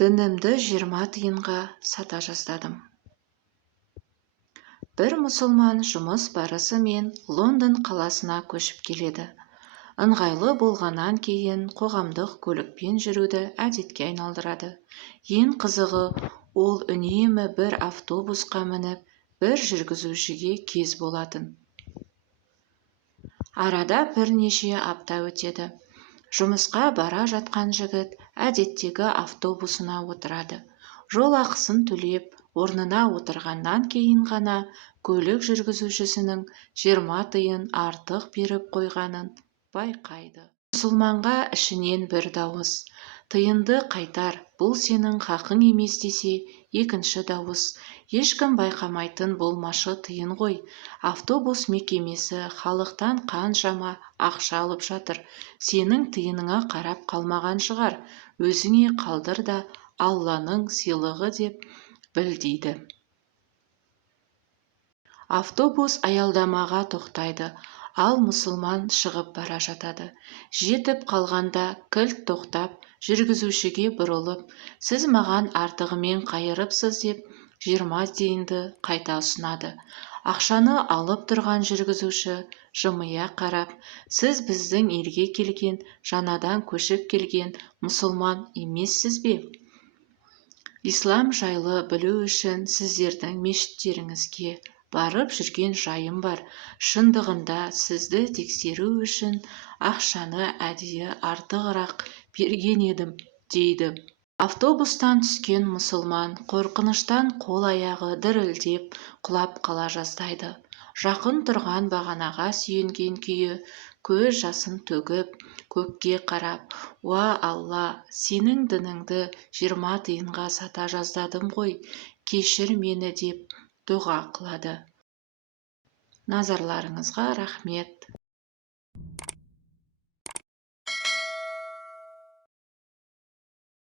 Дінімді 20 тиынға сата жаздадым. Бір мұсылман жұмыс барысымен Лондон қаласына көшіп келеді. Ыңғайлы болғаннан кейін қоғамдық көлікпен жүруді әдетке айналдырады. Ең қызығы, ол үнемі бір автобусқа мініп, бір жүргізушіге кез болатын. Арада бірнеше апта өтеді. Жұмысқа бара жатқан жігіт әдеттегі автобусына отырады. Жол ақысын төлеп, орнына отырғаннан кейін ғана көлік жүргізушісінің 20 тиын артық беріп қойғанын байқайды. Мұсылманға ішінен бір дауыс: тиынды қайтар, бұл сенің хақың емес десе, екінші дауыс: ешкім байқамайтын болмашы тиын ғой, автобус мекемесі халықтан қаншама ақша алып жатыр, сенің тиыныңа қарап қалмаған шығар, өзіңе қалдыр да Алланың сыйлығы деп біл дейді. Автобус аялдамаға тоқтайды, ал мұсылман шығып бара жатады. Жетіп қалғанда кілт тоқтап, жүргізушіге бұрылып: сіз маған артығымен қайырыпсыз деп 20 тиынды қайта ұсынады. Ақшаны алып тұрған жүргізуші жымия қарап: сіз біздің елге келген, жаңадан көшіп келген мұсылман емессіз бе? Ислам жайлы білу үшін сіздердің мешіттеріңізге барып жүрген жайым бар. Шындығында сізді тексеру үшін ақшаны әдейі артығырақ берген едім, дейді. Автобустан түскен мұсылман қорқыныштан қол-аяғы дірілдеп құлап қала жаздайды. Жақын тұрған бағанаға сүйенген күйі көз жасын төгіп, көкке қарап: уа Алла, сенің дініңді 20 тиынға сата жаздадым ғой, кешір мені деп дұға қылады. Назарларыңызға рахмет.